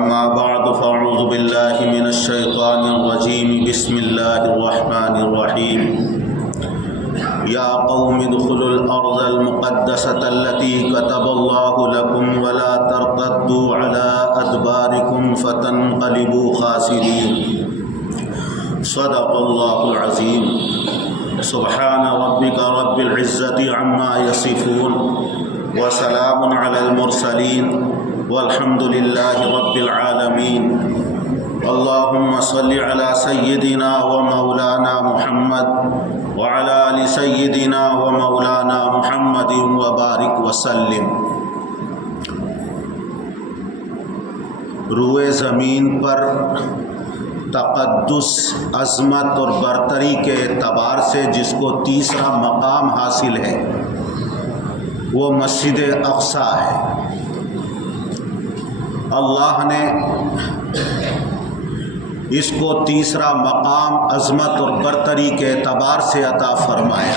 أما بعد فأعوذ بالله من الشيطان الرجيم بسم الله الرحمن الرحيم يا قوم ادخلوا الأرض المقدسة التي كتب الله لكم ولا ترتدوا على أدباركم فتنقلبوا خاسرين صدق الله العظيم سبحان ربك رب العزة عما يصفون وسلام على المرسلين والحمد لله رب العالمين اللهم صل على سيدنا ومولانا محمد وعلى آل سيدنا ومولانا محمد وبارك وسلم۔ روئے زمین پر تقدس، عظمت اور برتری کے اعتبار سے جس کو تیسرا مقام حاصل ہے وہ مسجد اقصی ہے۔ اللہ نے اس کو تیسرا مقام عظمت اور برتری کے اعتبار سے عطا فرمایا،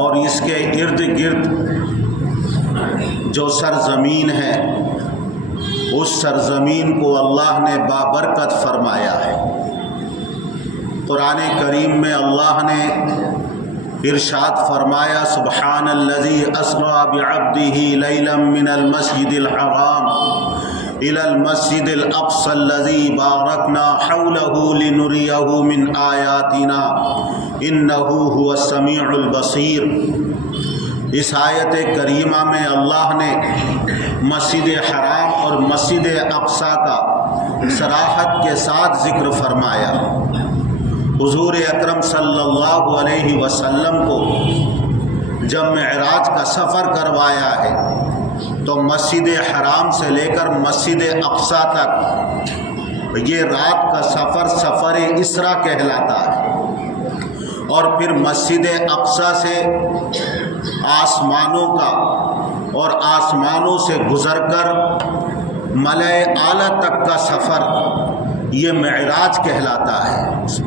اور اس کے ارد گرد جو سرزمین ہے اس سرزمین کو اللہ نے بابرکت فرمایا ہے۔ قرآن کریم میں اللہ نے ارشاد فرمایا سبحان الذی اسری بعبدہ لیلا من المسجد الحرام الی المسجد الاقصی الذی بارکنا حولہ لنریہ من آیاتنا انہ هو السمیع البصیر۔ اس آیت کریمہ میں اللہ نے مسجد حرام اور مسجد اقصی کا صراحت کے ساتھ ذکر فرمایا۔ حضور اکرم صلی اللہ علیہ وسلم کو جب معراج کا سفر کروایا ہے تو مسجد حرام سے لے کر مسجد اقصی تک یہ رات کا سفر سفر اسرا کہلاتا ہے، اور پھر مسجد اقصی سے آسمانوں کا اور آسمانوں سے گزر کر ملائے اعلیٰ تک کا سفر یہ معراج کہلاتا ہے۔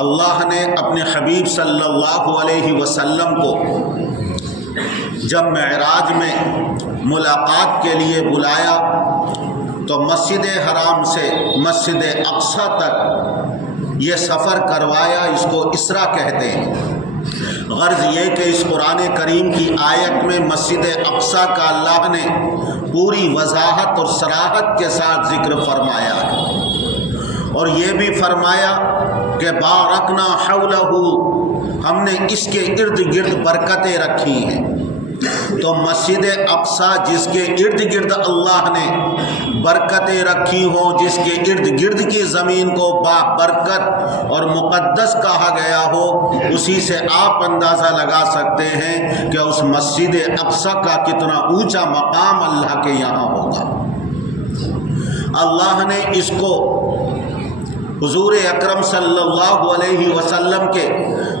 اللہ نے اپنے حبیب صلی اللہ علیہ وسلم کو جب معراج میں ملاقات کے لیے بلایا تو مسجد حرام سے مسجد اقصی تک یہ سفر کروایا، اس کو اسرا کہتے ہیں۔ غرض یہ کہ اس قرآن کریم کی آیت میں مسجد اقصی کا اللہ نے پوری وضاحت اور صراحت کے ساتھ ذکر فرمایا ہے، اور یہ بھی فرمایا کہ بارکنا حولہ، ہم نے اس کے ارد گرد برکتیں رکھی ہیں۔ تو مسجد اقصی جس کے ارد گرد اللہ نے برکتیں رکھی ہوں، جس کے ارد گرد کی زمین کو برکت اور مقدس کہا گیا ہو، اسی سے آپ اندازہ لگا سکتے ہیں کہ اس مسجد اقصی کا کتنا اونچا مقام اللہ کے یہاں ہوگا۔ اللہ نے اس کو حضور اکرم صلی اللہ علیہ وسلم کے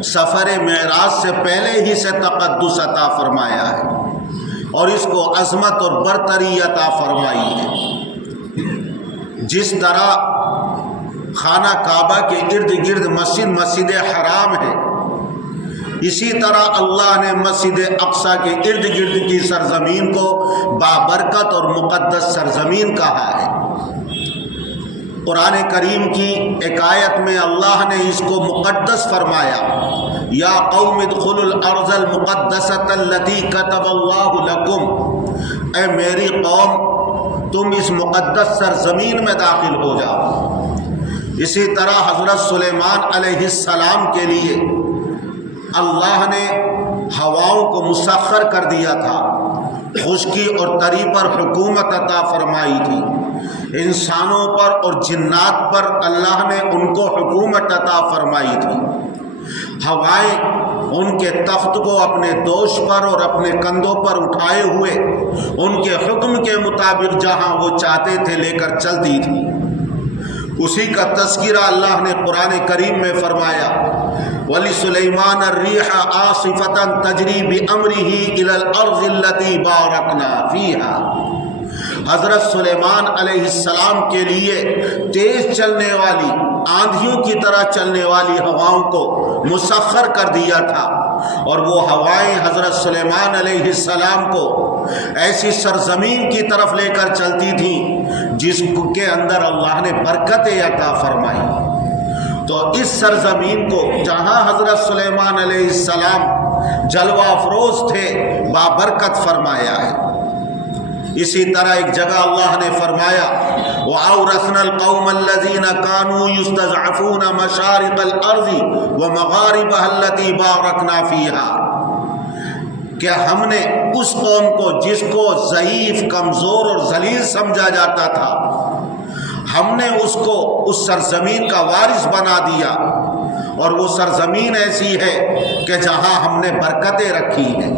سفر معراج سے پہلے ہی سے تقدس عطا فرمایا ہے، اور اس کو عظمت اور برتری عطا فرمائی ہے۔ جس طرح خانہ کعبہ کے ارد گرد مسجد حرام ہے، اسی طرح اللہ نے مسجد اقصی کے ارد گرد کی سرزمین کو بابرکت اور مقدس سرزمین کہا ہے۔ قرآن کریم کی ایک آیت میں اللہ نے اس کو مقدس فرمایا، یا قوم ادخلوا الارض المقدسۃ التی کتب اللہ لکم، اے میری قوم تم اس مقدس سرزمین میں داخل ہو جاؤ۔ اسی طرح حضرت سلیمان علیہ السلام کے لیے اللہ نے ہواؤں کو مسخر کر دیا تھا، خشکی اور تری پر حکومت عطا فرمائی تھی، انسانوں پر اور جنات پر اللہ نے ان کو حکومت عطا فرمائی تھی۔ ہوائیں ان کے تخت کو اپنے دوش پر اور اپنے کندھوں پر اٹھائے ہوئے ان کے حکم کے مطابق جہاں وہ چاہتے تھے لے کر چلتی تھی۔ اسی کا تذکرہ اللہ نے قرآن کریم میں فرمایا، وَلِسُلَيْمَانَ الرِّيحَ عَاصِفَةً تَجْرِي بِأَمْرِهِ إِلَى الْأَرْضِ الَّتِي بَارَكْنَا فِيهَا۔ حضرت سلیمان علیہ السلام کے لیے تیز چلنے والی آندھیوں کی طرح چلنے والی ہواؤں کو مسخر کر دیا تھا، اور وہ ہوائیں حضرت سلیمان علیہ السلام کو ایسی سرزمین کی طرف لے کر چلتی تھیں جس کے اندر اللہ نے برکتیں عطا فرمائی۔ تو اس سرزمین کو جہاں حضرت سلیمان علیہ السلام جلوہ افروز تھے بابرکت فرمایا ہے۔ اسی طرح ایک جگہ اللہ نے فرمایا وَأَوْرَثْنَا الْقَوْمَ الَّذِينَ كَانُوا يُسْتَضْعَفُونَ مَشَارِقَ الْأَرْضِ وَمَغَارِبَهَا الَّتِي بَارَكْنَا فِيهَا، کہ ہم نے اس قوم کو جس کو ضعیف، کمزور اور ذلیل سمجھا جاتا تھا، ہم نے اس کو اس سرزمین کا وارث بنا دیا، اور وہ سرزمین ایسی ہے کہ جہاں ہم نے برکتیں رکھی ہیں۔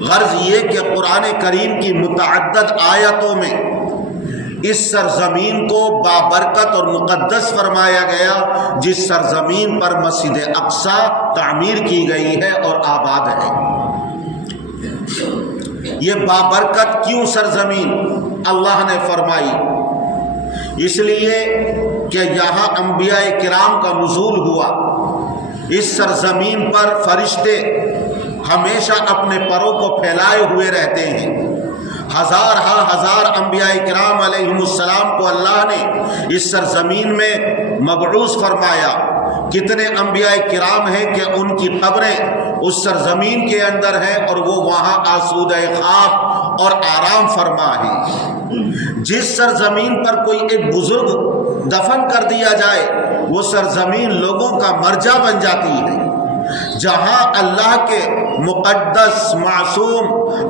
غرض یہ کہ قرآن کریم کی متعدد آیتوں میں اس سرزمین کو بابرکت اور مقدس فرمایا گیا، جس سرزمین پر مسجد اقصی تعمیر کی گئی ہے اور آباد ہے۔ یہ بابرکت کیوں سرزمین اللہ نے فرمائی؟ اس لیے کہ یہاں انبیاء کرام کا نزول ہوا۔ اس سرزمین پر فرشتے ہمیشہ اپنے پروں کو پھیلائے ہوئے رہتے ہیں۔ ہزار انبیاء کرام علیہم السلام کو اللہ نے اس سرزمین میں مبعوث فرمایا۔ کتنے انبیاء کرام ہیں کہ ان کی قبریں اس سرزمین کے اندر ہیں اور وہ وہاں آسودہ خواب اور آرام فرما ہیں۔ جس سرزمین پر کوئی ایک بزرگ دفن کر دیا جائے وہ سرزمین لوگوں کا مرجع بن جاتی ہے۔ جہاں اللہ کے مقدس معصوم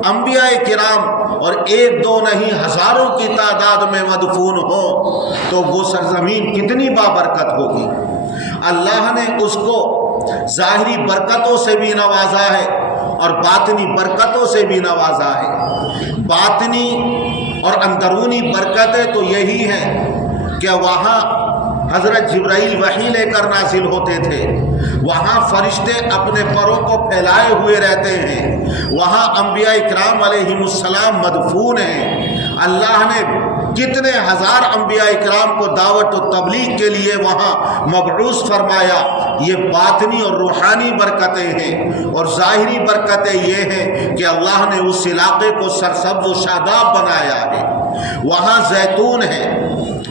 انبیاء کرام اور ایک دو نہیں ہزاروں کی تعداد میں مدفون ہو تو وہ سرزمین کتنی بابرکت ہوگی۔ اللہ نے اس کو ظاہری برکتوں سے بھی نوازا ہے اور باطنی برکتوں سے بھی نوازا ہے۔ باطنی اور اندرونی برکتیں تو یہی ہیں کہ وہاں حضرت جبرائیل وحی لے کر نازل ہوتے تھے، وہاں فرشتے اپنے پروں کو پھیلائے ہوئے رہتے ہیں، وہاں انبیاء کرام علیہم السلام مدفون ہیں۔ اللہ نے کتنے ہزار انبیاء کرام کو دعوت و تبلیغ کے لیے وہاں مبعوث فرمایا۔ یہ باطنی اور روحانی برکتیں ہیں، اور ظاہری برکتیں یہ ہیں کہ اللہ نے اس علاقے کو سرسبز و شاداب بنایا ہے۔ وہاں زیتون ہے،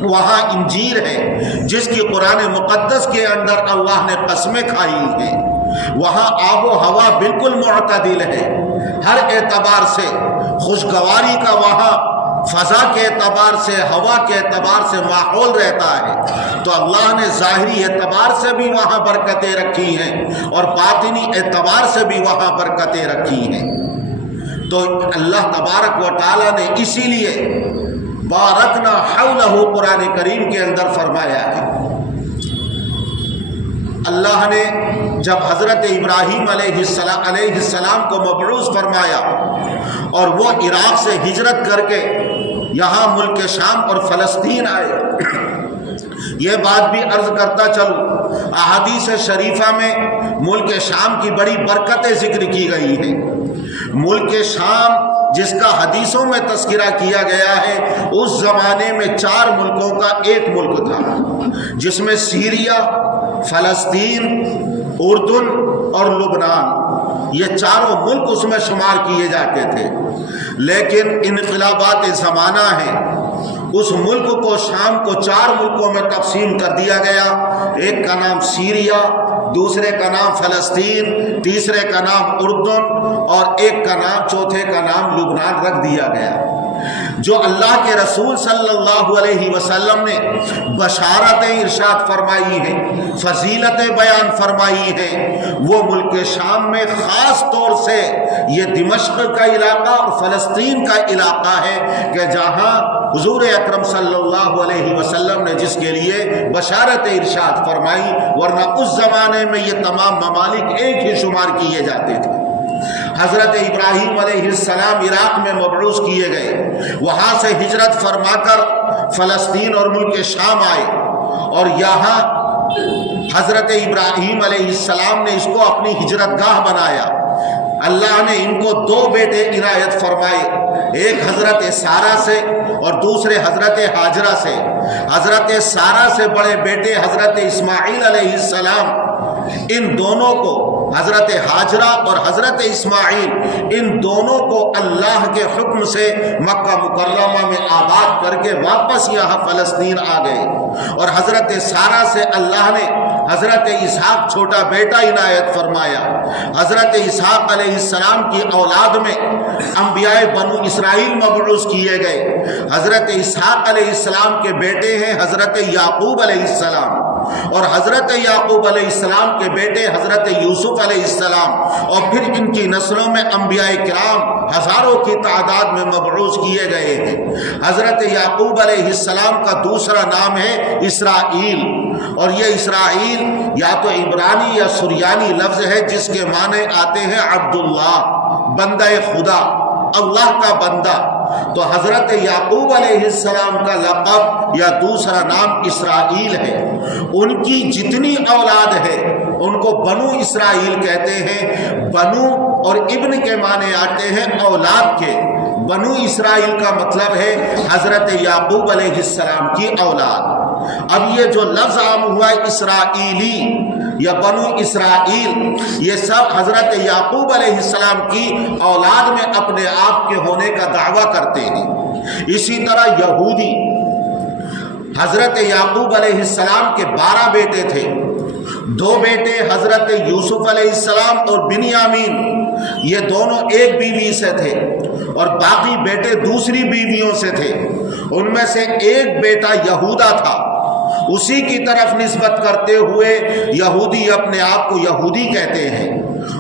وہاں انجیر ہے جس کی قرآن مقدس کے اندر اللہ نے قسمیں کھائی ہیں۔ وہاں آب و ہوا بالکل معتدل ہے، ہر اعتبار سے خوشگواری کا وہاں فضا کے اعتبار سے، ہوا کے اعتبار سے ماحول رہتا ہے۔ تو اللہ نے ظاہری اعتبار سے بھی وہاں برکتیں رکھی ہیں اور باطنی اعتبار سے بھی وہاں برکتیں رکھی ہیں۔ تو اللہ تبارک و تعالیٰ نے اسی لیے بارکنا حولہ قرآن کریم کے اندر فرمایا ہے۔ اللہ نے جب حضرت ابراہیم علیہ السلام کو مبعوث فرمایا اور وہ عراق سے ہجرت کر کے یہاں ملک شام اور فلسطین آئے، یہ بات بھی عرض کرتا چلوں، احادیث شریفہ میں ملک شام کی بڑی برکتیں ذکر کی گئی ہیں۔ ملک شام جس کا حدیثوں میں تذکرہ کیا گیا ہے، اس زمانے میں 4 ملکوں کا ایک ملک تھا، جس میں سیریا، فلسطین، اردن اور لبنان، یہ چاروں ملک اس میں شمار کیے جاتے تھے۔ لیکن انقلابات زمانہ ہیں، اس ملک کو شام کو 4 ملکوں میں تقسیم کر دیا گیا۔ ایک کا نام سیریا، دوسرے کا نام فلسطین، تیسرے کا نام اردن اور ایک کا نام، چوتھے کا نام لبنان رکھ دیا گیا۔ جو اللہ کے رسول صلی اللہ علیہ وسلم نے بشارتیں ارشاد فرمائی ہیں، فضیلتیں بیان فرمائی ہیں، وہ ملک شام میں خاص طور سے یہ دمشق کا علاقہ اور فلسطین کا علاقہ ہے کہ جہاں حضور اکرم صلی اللہ علیہ وسلم نے جس کے لیے بشارت ارشاد فرمائی، ورنہ اس زمانے میں یہ تمام ممالک ایک ہی شمار کیے جاتے تھے۔ حضرت ابراہیم علیہ السلام عراق میں مبعوث کیے گئے، وہاں سے ہجرت فرما کر فلسطین اور ملک شام آئے، اور یہاں حضرت ابراہیم علیہ السلام نے اس کو اپنی ہجرت گاہ بنایا۔ اللہ نے ان کو 2 بیٹے عنایت فرمائے، ایک حضرت سارہ سے اور دوسرے حضرت ہاجرہ سے۔ حضرت سارہ سے بڑے بیٹے حضرت اسماعیل علیہ السلام، ان دونوں کو حضرت ہاجرہ اور حضرت اسماعیل، ان دونوں کو اللہ کے حکم سے مکہ مکرمہ میں آباد کر کے واپس یہاں فلسطین آ گئے۔ اور حضرت سارہ سے اللہ نے حضرت اسحاق چھوٹا بیٹا عنایت فرمایا۔ حضرت اسحاق علیہ السلام کی اولاد میں انبیاء بنو اسرائیل مبعوث کیے گئے۔ حضرت اسحاق علیہ السلام کے بیٹے ہیں حضرت یعقوب علیہ السلام، اور حضرت یعقوب علیہ السلام کے بیٹے حضرت یوسف علیہ السلام، اور پھر ان کی نسلوں میں انبیاء کرام ہزاروں کی تعداد میں مبعوث کیے گئے ہیں۔ حضرت یعقوب علیہ السلام کا دوسرا نام ہے اسرائیل، اور یہ اسرائیل یا تو عبرانی یا سریانی لفظ ہے جس کے معنی آتے ہیں عبداللہ، بندہ خدا، اللہ کا بندہ۔ تو حضرت یعقوب علیہ السلام کا لقب یا دوسرا نام اسرائیل ہے۔ ان کی جتنی اولاد ہے ان کو بنو اسرائیل کہتے ہیں۔ بنو اور ابن کے معنی آتے ہیں اولاد کے۔ بنو اسرائیل کا مطلب ہے حضرت یعقوب علیہ السلام کی اولاد۔ اب یہ جو لفظ عام ہوا اسرائیلی یا بنو اسرائیل، یہ سب حضرت یعقوب علیہ السلام کی اولاد میں اپنے آپ کے ہونے کا دعویٰ کرتے ہیں۔ اسی طرح یہودی، حضرت یعقوب علیہ السلام کے 12 بیٹے تھے، 2 بیٹے حضرت یوسف علیہ السلام اور بنیامین، یہ دونوں ایک بیوی سے تھے، اور باقی بیٹے دوسری بیویوں سے تھے۔ ان میں سے ایک بیٹا یہودا تھا، اسی کی طرف نسبت کرتے ہوئے یہودی اپنے آپ کو یہودی کہتے ہیں،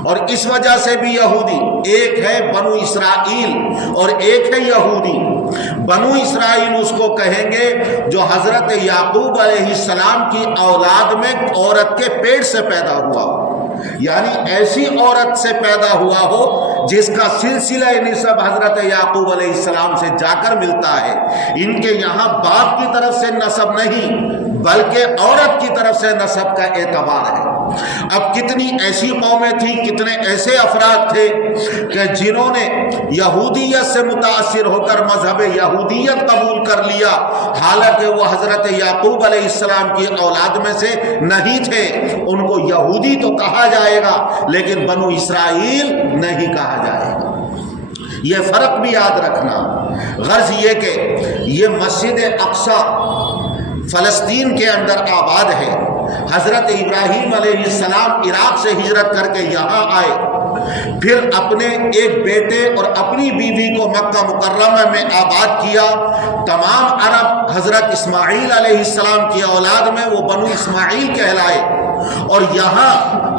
اور اس وجہ سے بھی یہودی ایک ہے بنو اسرائیل اور ایک ہے یہودی۔ بنو اسرائیل اس کو کہیں گے جو حضرت یعقوب علیہ السلام کی اولاد میں عورت کے پیٹ سے پیدا ہوا ہو، یعنی ایسی عورت سے پیدا ہوا ہو جس کا سلسلہ نسب حضرت یعقوب علیہ السلام سے جا کر ملتا ہے۔ ان کے یہاں باپ کی طرف سے نسب نہیں بلکہ عورت کی طرف سے نسب کا اعتبار ہے۔ اب کتنی ایسی قومیں تھیں، کتنے ایسے افراد تھے کہ جنہوں نے یہودیت سے متاثر ہو کر مذہب یہودیت قبول کر لیا، حالانکہ وہ حضرت یعقوب علیہ السلام کی اولاد میں سے نہیں تھے۔ ان کو یہودی تو کہا جائے گا لیکن بنو اسرائیل نہیں کہا جائے گا۔ یہ فرق بھی یاد رکھنا۔ غرض یہ کہ یہ مسجد اقصی فلسطین کے اندر آباد ہے۔ حضرت ابراہیم علیہ السلام عراق سے ہجرت کر کے یہاں آئے، پھر اپنے ایک بیٹے اور اپنی بیوی کو مکہ مکرمہ میں آباد کیا۔ تمام عرب حضرت اسماعیل علیہ السلام کی اولاد میں وہ بنو اسماعیل کہلائے، اور یہاں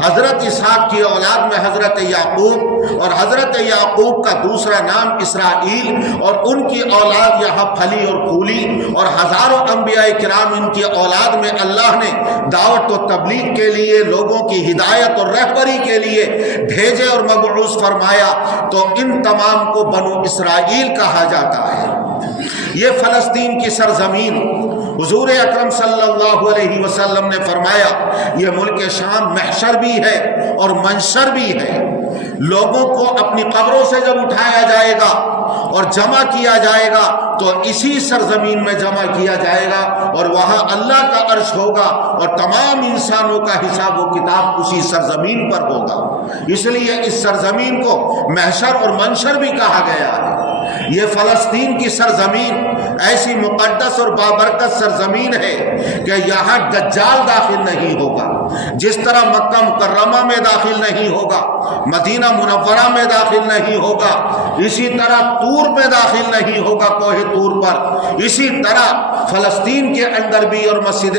حضرت اسحاق کی اولاد میں حضرت یعقوب، اور حضرت یعقوب کا دوسرا نام اسرائیل، اور ان کی اولاد یہاں پھلی اور پھولی، اور ہزاروں انبیاء کرام ان کی اولاد میں اللہ نے دعوت و تبلیغ کے لیے، لوگوں کی ہدایت اور رہبری کے لیے بھیجے اور مبعوث فرمایا، تو ان تمام کو بنو اسرائیل کہا جاتا ہے۔ یہ فلسطین کی سرزمین، حضور اکرم صلی اللہ علیہ وسلم نے فرمایا یہ ملک شام محشر بھی ہے اور منشر بھی ہے۔ لوگوں کو اپنی قبروں سے جب اٹھایا جائے گا اور جمع کیا جائے گا تو اسی سرزمین میں جمع کیا جائے گا، اور وہاں اللہ کا عرش ہوگا، اور تمام انسانوں کا حساب و کتاب اسی سرزمین پر ہوگا۔ اس لیے اس سرزمین کو محشر اور منشر بھی کہا گیا ہے۔ یہ فلسطین کی سرزمین ایسی مقدس اور بابرکت سرزمین ہے کہ یہاں دجال داخل نہیں ہوگا، جس طرح مکہ مکرمہ میں داخل نہیں ہوگا، مدینہ منورہ میں داخل نہیں ہوگا، اسی طرح طور میں داخل نہیں ہوگا، کوہ طور پر، اسی طرح فلسطین کے اندر بھی اور مسجد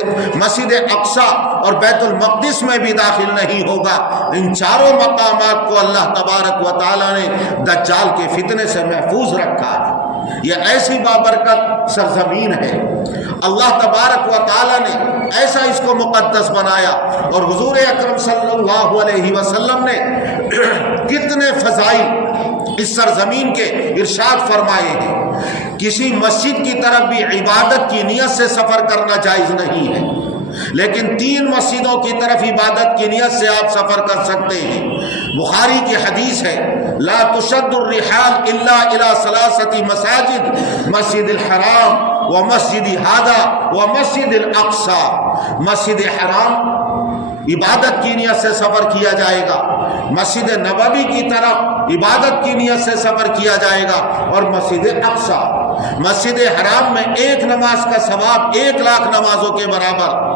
اقصی اور بیت المقدس میں بھی داخل نہیں ہوگا۔ ان چاروں مقامات کو اللہ تبارک و تعالی نے دجال کے فتنے سے محفوظ رکھا ہے۔ یہ ایسی بابرکت سرزمین ہے، اللہ تبارک و تعالی نے ایسا اس کو مقدس بنایا، اور حضور اکرم صلی اللہ علیہ وسلم نے کتنے فضائل اس سرزمین کے ارشاد فرمائے ہیں۔ کسی مسجد کی طرف بھی عبادت کی نیت سے سفر کرنا جائز نہیں ہے۔ لیکن 3 مسجدوں کی طرف عبادت کی نیت سے آپ سفر کر سکتے ہیں۔ بخاری کی حدیث ہے لا تشد الرحال الا الى 3 مساجد مسجد الحرام و مسجد ہذا و مسجد الاقصی۔ مسجد حرام عبادت کی نیت سے سفر کیا جائے گا، مسجد نبوی کی طرف عبادت کی نیت سے سفر کیا جائے گا، اور مسجد اقصی۔ مسجد حرام میں 1 نماز کا ثواب 1 لاکھ نمازوں کے برابر،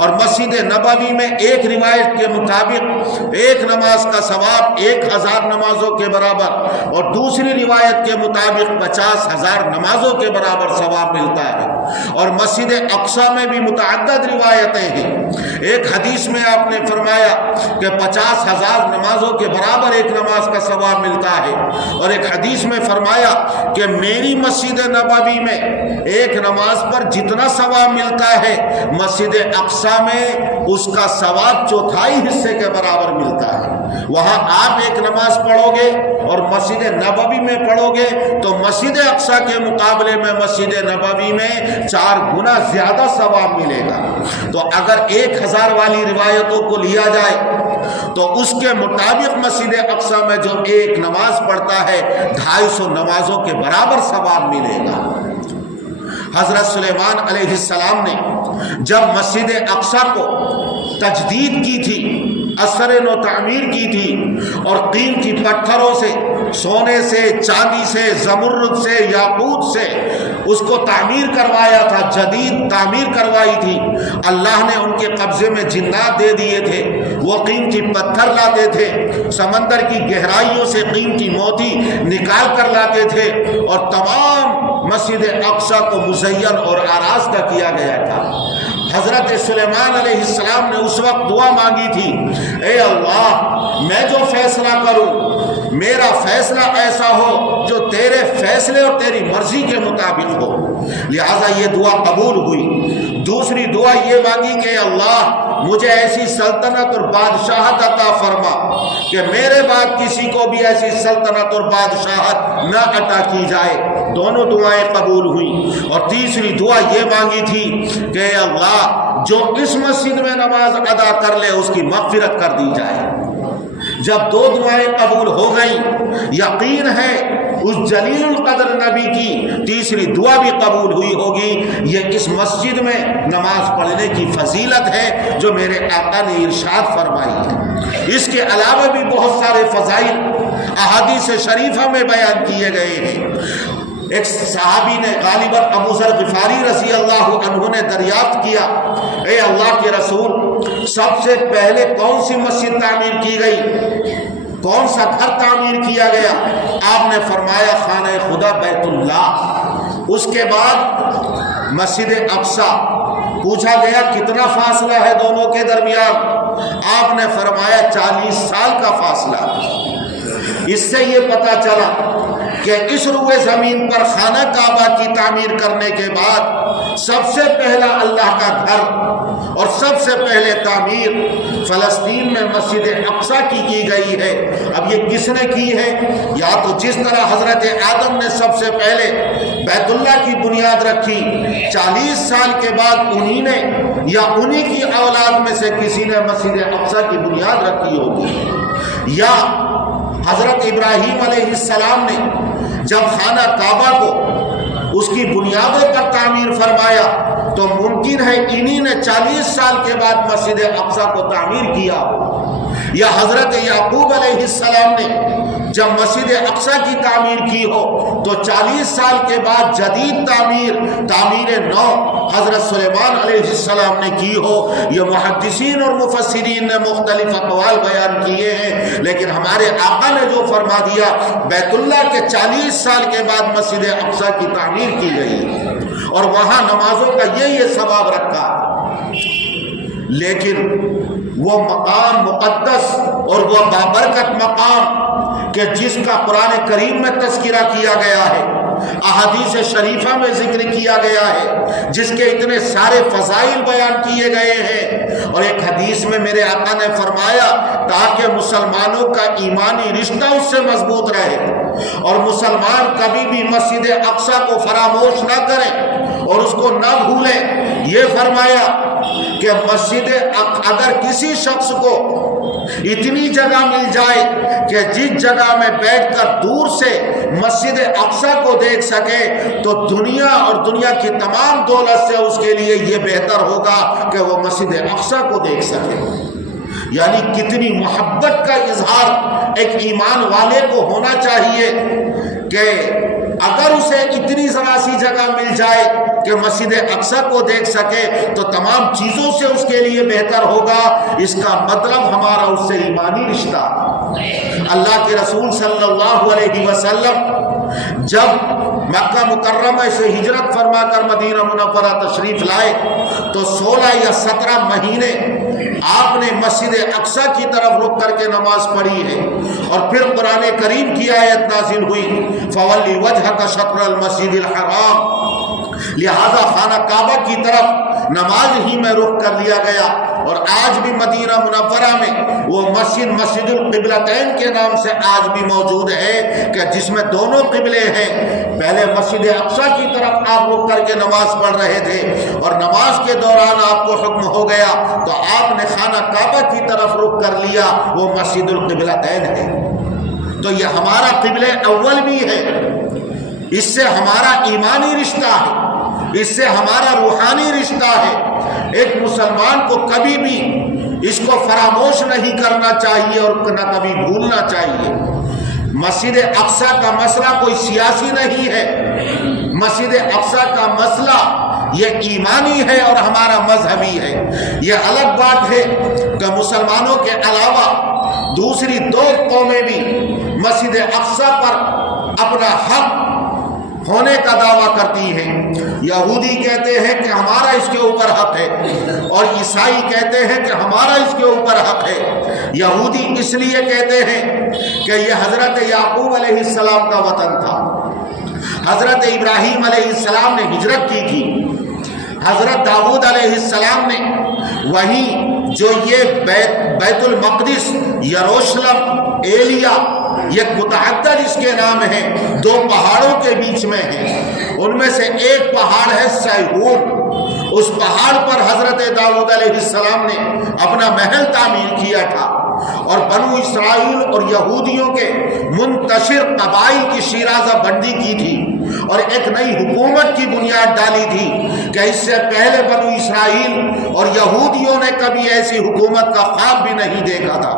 اور مسجد نبوی میں ایک روایت کے مطابق 1 نماز کا ثواب 1000 نمازوں کے برابر، اور دوسری روایت کے مطابق 50,000 نمازوں کے برابر ثواب ملتا ہے۔ اور مسجد اقصی میں بھی متعدد روایتیں ہیں۔ ایک حدیث میں آپ نے فرمایا کہ 50,000 نمازوں کے برابر 1 نماز کا ثواب ملتا ہے، اور ایک حدیث میں فرمایا کہ میری مسجد نبوی میں 1 نماز پر جتنا ثواب ملتا ہے مسجد اقصی میں اس کا ثواب 1/4 حصے کے برابر ملتا ہے۔ وہاں آپ 1 نماز پڑھو گے اور مسجد نبوی میں پڑھو گے تو مسجد اقصی کے مقابلے میں مسجد نبوی میں 4 گنا زیادہ ثواب ملے گا۔ تو اگر 1000 والی روایتوں کو لیا جائے تو اس کے مطابق مسجد اقصی میں جو 1 نماز پڑھتا ہے 250 نمازوں کے برابر ثواب ملے گا۔ حضرت سلیمان علیہ السلام نے جب مسجد اقصی کو تجدید کی تھی، اثر نو تعمیر کی تھی، اور قیمتی پتھروں سے، سونے سے، چاندی سے، زمرد سے، یاقوت سے اس کو تعمیر کروایا تھا، جدید تعمیر کروائی تھی، اللہ نے ان کے قبضے میں جنات دے دیے تھے، وہ قیمتی پتھر لاتے تھے، سمندر کی گہرائیوں سے قیمتی موتی نکال کر لاتے تھے، اور تمام مسجد اقصی کو مزین اور آراستہ کیا گیا تھا۔ حضرت سلیمان علیہ السلام نے اس وقت دعا مانگی تھی، اے اللہ میں جو فیصلہ کروں میرا فیصلہ ایسا ہو جو تیرے فیصلے اور تیری مرضی کے مطابق ہو، لہذا یہ دعا قبول ہوئی۔ دوسری دعا یہ مانگی کہ اللہ مجھے ایسی سلطنت اور بادشاہت عطا فرما کہ میرے بعد کسی کو بھی ایسی سلطنت اور بادشاہت نہ عطا کی جائے۔ دونوں دعائیں قبول ہوئیں۔ اور تیسری دعا یہ مانگی تھی کہ اے اللہ جو اس مسجد میں نماز ادا کر لے اس کی مغفرت کر دی جائے۔ جب 2 دعائیں قبول ہو گئیں، یقین ہے اس جلیل القدر نبی کی تیسری دعا بھی قبول ہوئی ہوگی۔ یہ اس مسجد میں نماز پڑھنے کی فضیلت ہے جو میرے آقا نے ارشاد فرمائی ہے۔ اس کے علاوہ بھی بہت سارے فضائل احادیث شریفہ میں بیان کیے گئے ہیں۔ ایک صحابی نے غالباً ابو ذر غفاری رضی اللہ عنہ نے دریافت کیا، اے اللہ کے رسول سب سے پہلے کون سی مسجد تعمیر کی گئی، کون سا گھر تعمیر کیا گیا؟ آپ نے فرمایا خانہ خدا بیت اللہ، اس کے بعد مسجد اقصی۔ پوچھا گیا کتنا فاصلہ ہے دونوں کے درمیان؟ آپ نے فرمایا 40 سال کا فاصلہ۔ اس سے یہ پتہ چلا کہ اس روئے زمین پر خانہ کعبہ کی تعمیر کرنے کے بعد سب سے پہلا اللہ کا گھر اور سب سے پہلے تعمیر فلسطین میں مسجد اقصی کی گئی ہے۔ اب یہ کس نے کی ہے؟ یا تو جس طرح حضرت آدم نے سب سے پہلے بیت اللہ کی بنیاد رکھی، 40 سال کے بعد انہی نے یا انہی کی اولاد میں سے کسی نے مسجد اقصی کی بنیاد رکھی ہوگی، یا حضرت ابراہیم علیہ السلام نے جب خانہ کعبہ کو اس کی بنیادوں پر تعمیر فرمایا تو ممکن ہے انہی نے 40 سال کے بعد مسجد اقصی کو تعمیر کیا، یا حضرت یعقوب علیہ السلام نے جب مسجد اقصی کی تعمیر کی ہو تو 40 سال کے بعد جدید تعمیر نو حضرت سلیمان علیہ السلام نے کی ہو۔ یہ محدثین اور مفسرین نے مختلف اقوال بیان کیے ہیں، لیکن ہمارے آقا نے جو فرما دیا بیت اللہ کے 40 سال کے بعد مسجد اقصی کی تعمیر کی گئی اور وہاں نمازوں کا یہ ثواب رکھا۔ لیکن وہ مقام مقدس اور وہ بابرکت مقام کہ جس کا قرآن کریم میں تذکرہ کیا گیا ہے، احادیث شریفہ میں ذکر کیا گیا ہے، جس کے اتنے سارے فضائل بیان کیے گئے ہیں، اور ایک حدیث میں میرے آقا نے فرمایا تاکہ مسلمانوں کا ایمانی رشتہ اس سے مضبوط رہے اور مسلمان کبھی بھی مسجد اقصی کو فراموش نہ کریں اور اس کو نہ بھولیں۔ یہ فرمایا کہ مسجد اگر کسی شخص کو اتنی جگہ مل جائے کہ جس جگہ میں بیٹھ کر دور سے مسجد اقصی کو دیکھ سکے تو دنیا اور دنیا کی تمام دولت سے اس کے لیے یہ بہتر ہوگا کہ وہ مسجد اقصی کو دیکھ سکے۔ یعنی کتنی محبت کا اظہار ایک ایمان والے کو ہونا چاہیے کہ اگر اسے اتنی ذرا سی جگہ مل جائے کہ مسجد اقصی کو دیکھ سکے تو تمام چیزوں سے اس کے لیے بہتر ہوگا۔ اس کا مطلب ہمارا اس سے ایمانی رشتہ۔ اللہ کے رسول صلی اللہ علیہ وسلم جب مکہ مکرمہ سے ہجرت فرما کر مدینہ منورہ تشریف لائے تو 16 یا 17 مہینے آپ نے مسجد اقصی کی طرف رک کر کے نماز پڑھی ہے، اور پھر قرآن کریم کی آیت نازل ہوئی فَوَلِّ وَجْهَكَ شَطْرَ الْمَسْجِدِ الْحَرَامِ، لہذا خانہ کعبہ کی طرف نماز ہی میں رخ کر لیا گیا۔ اور آج بھی مدینہ منورہ میں وہ مسجد القبلتین کے نام سے آج بھی موجود ہے کہ جس میں دونوں قبلے ہیں۔ پہلے مسجد اقصی کی طرف آپ رک کر کے نماز پڑھ رہے تھے اور نماز کے دوران آپ کو حکم ہو گیا تو آپ نے خانہ کعبہ کی طرف رک کر لیا، وہ مسجد القبلتین ہے۔ تو یہ ہمارا قبلہ اول بھی ہے، اس سے ہمارا ایمانی رشتہ ہے، اس سے ہمارا روحانی رشتہ ہے۔ ایک مسلمان کو کبھی بھی اس کو فراموش نہیں کرنا چاہیے اور نہ کبھی بھولنا چاہیے۔ مسجد اقصی کا مسئلہ کوئی سیاسی نہیں ہے، مسجد اقصی کا مسئلہ یہ ایمانی ہے اور ہمارا مذہبی ہے۔ یہ الگ بات ہے کہ مسلمانوں کے علاوہ دوسری 2 قومیں بھی مسجد اقصی پر اپنا حق ہونے کا دعویٰ کرتی ہیں۔ یہودی کہتے ہیں کہ ہمارا اس کے اوپر حق ہے، اور عیسائی کہتے ہیں کہ ہمارا اس کے اوپر حق ہے۔ یہودی اس لیے کہتے ہیں کہ یہ حضرت یعقوب علیہ السلام کا وطن تھا، حضرت ابراہیم علیہ السلام نے ہجرت کی تھی، حضرت داؤد علیہ السلام نے وہیں جو یہ بیت المقدس، یروشلم، ایلیا، یہ متعدد اس کے نام ہیں، 2 پہاڑوں کے بیچ میں ہیں۔ ان میں سے ایک پہاڑ ہے سیہون، اس پہاڑ پر حضرت داؤد علیہ السلام نے اپنا محل تعمیر کیا تھا، اور بنو اسرائیل اور یہودیوں کے منتشر قبائل کی شیرازہ بندی کی تھی، اور ایک نئی حکومت کی بنیاد ڈالی تھی کہ اس سے پہلے بنو اسرائیل اور یہودیوں نے کبھی ایسی حکومت کا خواب بھی نہیں دیکھا تھا۔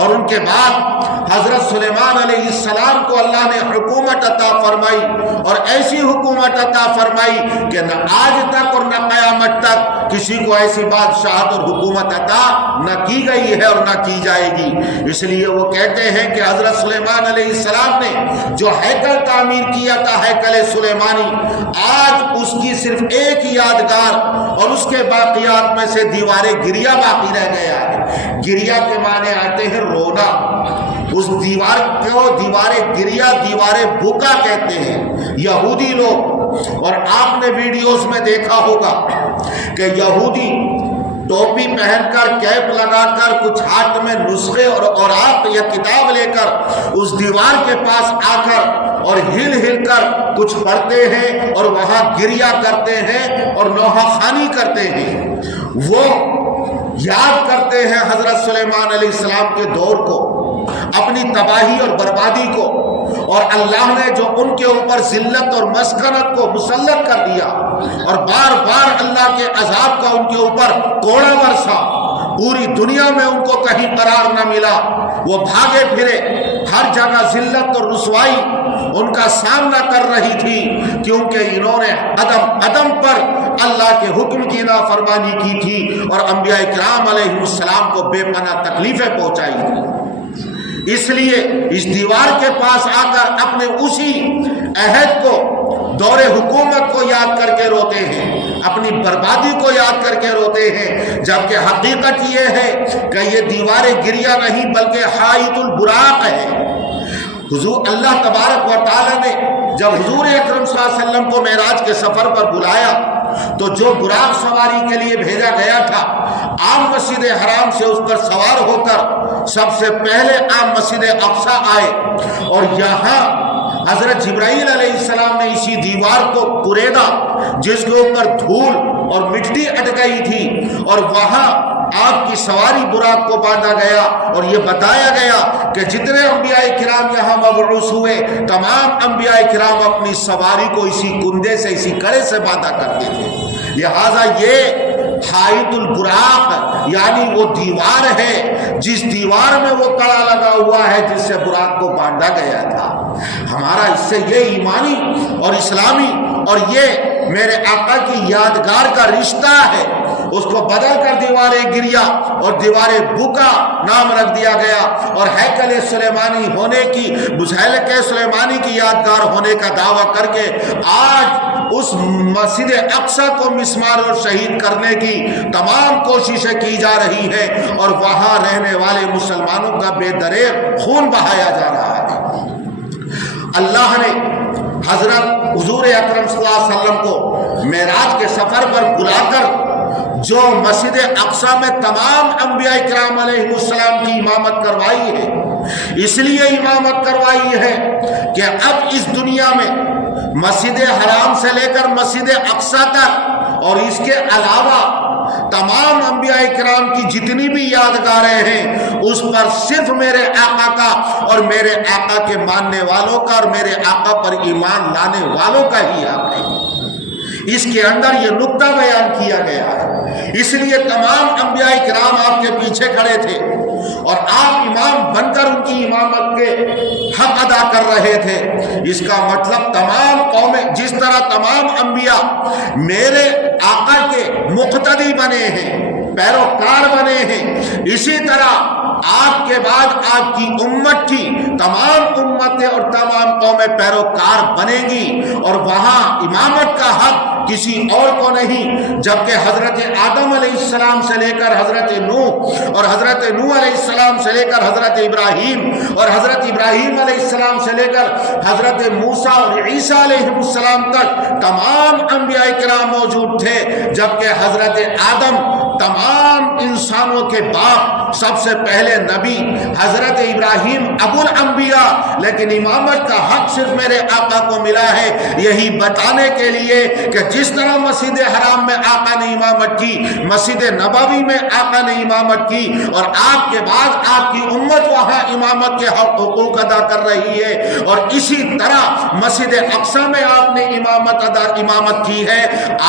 اور ان کے بعد حضرت سلیمان علیہ السلام کو اللہ نے حکومت عطا فرمائی، اور ایسی حکومت عطا فرمائی کہ نہ آج تک اور نہ قیامت تک کسی کو ایسی بادشاہت اور حکومت عطا نہ کی گئی ہے اور نہ کی جائے گی۔ اس لیے وہ کہتے ہیں کہ حضرت سلیمان علیہ السلام نے جو ہیکل تعمیر کیا تھا، ہیکل سلیمانی، آج اس کی صرف ایک یادگار اور اس کے باقیات میں سے دیوار گریا باقی رہ گیا ہے۔ گریا کے معنی آتے ہیں رونا، اس دیوار کو دیوار گریا، دیوار بکا کہتے ہیں یہودی لوگ۔ اور آپ نے ویڈیوز میں دیکھا ہوگا کہ یہودی ٹوپی پہن کر، کیپ لگا کر، کچھ ہاتھ میں نسخے اور اوراق یا کتاب لے کر اس دیوار کے پاس آ کر اور ہل ہل کر کچھ پڑھتے ہیں اور وہاں گریا کرتے ہیں اور نوحہ خوانی کرتے ہیں۔ وہ یاد کرتے ہیں حضرت سلیمان علیہ السلام کے دور کو، اپنی تباہی اور بربادی کو، اور اللہ نے جو ان کے اوپر ذلت اور مسکنت کو مسلط کر دیا، اور بار بار اللہ کے عذاب کا ان کے اوپر کوڑا برسا، پوری دنیا میں ان کو کہیں قرار نہ ملا، وہ بھاگے پھرے، ہر جگہ ذلت اور رسوائی ان کا سامنا کر رہی تھی، کیونکہ انہوں نے عدم پر اللہ کے حکم کی نافرمانی کی تھی اور انبیاء کرام علیہ السلام کو بے پناہ تکلیفیں پہنچائی تھی۔ اس لیے اس دیوار کے پاس آ کر اپنے اسی عہد کو، دور حکومت کو یاد کر کے روتے ہیں، اپنی بربادی کو یاد کر کے روتے ہیں، جبکہ حقیقت یہ ہے کہ یہ دیوار گریا نہیں بلکہ حائط البراق ہے۔ حضور اللہ تبارک و تعالی نے جب حضور اکرم صلی اللہ علیہ وسلم کو معراج کے سفر پر بلایا تو جو براق سواری کے لیے بھیجا گیا تھا، عام مسجد حرام سے اس پر سوار ہو کر سب سے پہلے عام مسجد اقصی آئے، اور یہاں حضرت جبرائیل علیہ السلام نے اسی دیوار کو کریدا جس کے اوپر دھول اور مٹی اٹکائی تھی، اور وہاں آپ کی سواری براق کو باندھا گیا، اور یہ بتایا گیا کہ جتنے انبیاء کرام یہاں مبعوث ہوئے تمام انبیاء کرام اپنی سواری کو اسی کندے سے، اسی کڑے سے باندھا کرتے تھے۔ لہذا یہ حائط البراق یعنی وہ دیوار ہے جس دیوار میں وہ کڑا لگا ہوا ہے جس سے براق کو باندھا گیا تھا۔ ہمارا اس سے یہ ایمانی اور اسلامی اور یہ میرے آقا کی یادگار کا رشتہ ہے، اس کو بدل کر دیوار گریا اور دیوار بکا نام رکھ دیا گیا، اور ہیکل سلیمانی ہونے کی، بزہلک سلیمانی کی یادگار ہونے کا دعویٰ کر کے آج اس مسجد اقصی کو مسمار اور شہید کرنے کی تمام کوششیں کی جا رہی ہیں، اور وہاں رہنے والے مسلمانوں کا بے دریغ خون بہایا جا رہا ہے۔ اللہ نے حضرت حضور اکرم صلی اللہ علیہ وسلم کو معراج کے سفر پر بلا کر جو مسجد اقصی میں تمام انبیاء کرام علیہ السلام کی امامت کروائی ہے، اس لیے امامت کروائی ہے کہ اب اس دنیا میں مسجد حرام سے لے کر مسجد اقصی تک اور اس کے علاوہ تمام انبیاء کرام کی جتنی بھی یادگاریں ہیں اس پر صرف میرے آقا کا اور میرے آقا کے ماننے والوں کا اور میرے آقا پر ایمان لانے والوں کا ہی حق ہے۔ اس کے اندر یہ نقطہ بیان کیا گیا ہے، اس لیے تمام انبیاء کرام آپ کے پیچھے کھڑے تھے اور آپ امام بن کر ان کی امامت کے حق ادا کر رہے تھے۔ اس کا مطلب تمام قومیں جس طرح تمام انبیاء میرے آقا کے مقتدی بنے ہیں، پیروکار بنے ہیں، اسی طرح آپ کے بعد آپ کی امت کی تمام امتیں اور تمام قومیں پیروکار بنیں گی، اور وہاں امامت کا حق کسی اور کو نہیں، جبکہ حضرت آدم علیہ السلام سے لے کر حضرت نوح اور حضرت نوح علیہ السلام سے لے کر حضرت ابراہیم اور حضرت ابراہیم علیہ السلام سے لے کر حضرت موسیٰ اور عیسیٰ علیہ السلام تک تمام انبیاء کرام موجود تھے، جبکہ حضرت آدم تمام انسانوں کے باپ، سب سے پہلے نبی، حضرت ابراہیم ابو الانبیاء، لیکن امامت کا حق صرف میرے آقا کو ملا ہے، یہی بتانے کے لیے کہ جس طرح مسجد حرام میں آقا نے امامت کی، مسجد نبوی میں آقا نے امامت کی، اور آپ کے بعد آپ کی امت وہاں امامت کے حقوق ادا کر رہی ہے، اور اسی طرح مسجد اقصی میں آپ نے امامت کی ہے،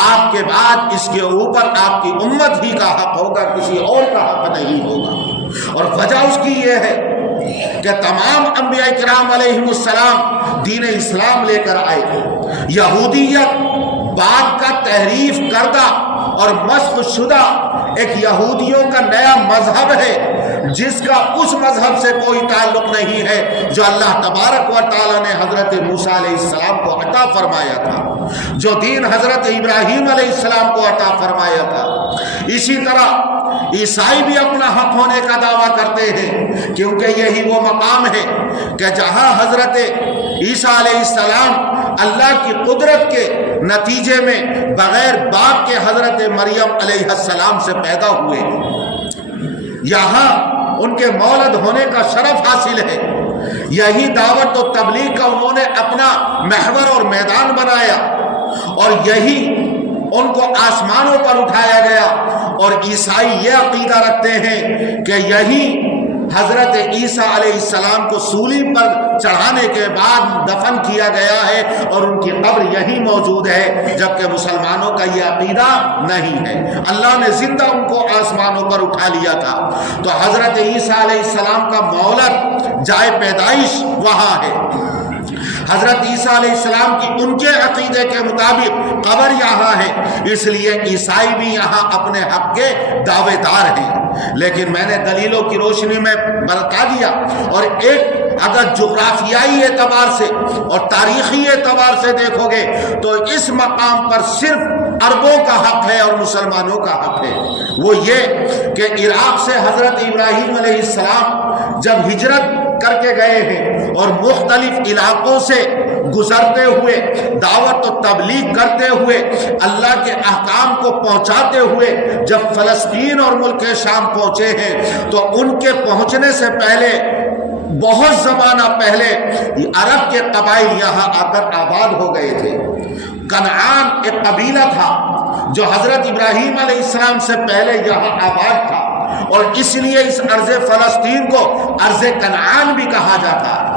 آپ کے بعد اس کے اوپر آپ کی امت ہی کا حق ہوگا، کسی اور کا حق نہیں ہوگا۔ اور وجہ اس کی یہ ہے کہ تمام انبیاء کرام علیہ السلام دین اسلام لے کر آئے تھے۔ یہودیت بعد کا تحریف کردہ اور مسخ شدہ ایک یہودیوں کا نیا مذہب ہے، جس کا اس مذہب سے کوئی تعلق نہیں ہے جو اللہ تبارک و تعالی نے حضرت موسیٰ علیہ السلام کو عطا فرمایا تھا، جو دین حضرت ابراہیم علیہ السلام کو عطا فرمایا تھا۔ اسی طرح عیسائی بھی اپنا حق ہونے کا دعویٰ کرتے ہیں، کیونکہ یہی وہ مقام ہے کہ جہاں حضرت عیسیٰ علیہ السلام اللہ کی قدرت کے نتیجے میں بغیر باپ کے حضرت مریم علیہ السلام سے پیدا ہوئے، یہاں ان کے مولد ہونے کا شرف حاصل ہے۔ یہی دعوت و تبلیغ کا انہوں نے اپنا محور اور میدان بنایا، اور یہی ان کو آسمانوں پر اٹھایا گیا، اور عیسائی یہ عقیدہ رکھتے ہیں کہ یہی حضرت عیسیٰ علیہ السلام کو سولی پر چڑھانے کے بعد دفن کیا گیا ہے، اور ان کی قبر یہی موجود ہے، جبکہ مسلمانوں کا یہ عقیدہ نہیں ہے۔ اللہ نے زندہ ان کو آسمانوں پر اٹھا لیا تھا، تو حضرت عیسیٰ علیہ السلام کا مولد جائے پیدائش وہاں ہے۔ حضرت عیسیٰ علیہ السلام کی ان کے عقیدے کے مطابق قبر یہاں ہے، اس لیے عیسائی بھی یہاں اپنے حق کے دعوے دار ہیں۔ لیکن میں نے دلیلوں کی روشنی میں بتا دیا، اور ایک اگر جغرافیائی اعتبار سے اور تاریخی اعتبار سے دیکھو گے تو اس مقام پر صرف عربوں کا حق ہے اور مسلمانوں کا حق ہے۔ وہ یہ کہ عراق سے حضرت ابراہیم علیہ السلام جب ہجرت کر کے گئے ہیں اور مختلف علاقوں سے گزرتے ہوئے دعوت و تبلیغ کرتے ہوئے اللہ کے احکام کو پہنچاتے ہوئے جب فلسطین اور ملک شام پہنچے ہیں، تو ان کے پہنچنے سے پہلے بہت زمانہ پہلے عرب کے قبائل یہاں آ کر آباد ہو گئے تھے۔ کنعان ایک قبیلہ تھا جو حضرت ابراہیم علیہ السلام سے پہلے یہاں آباد تھا، اور اس لیے اس ارض فلسطین کو ارض کنعان بھی کہا جاتا ہے۔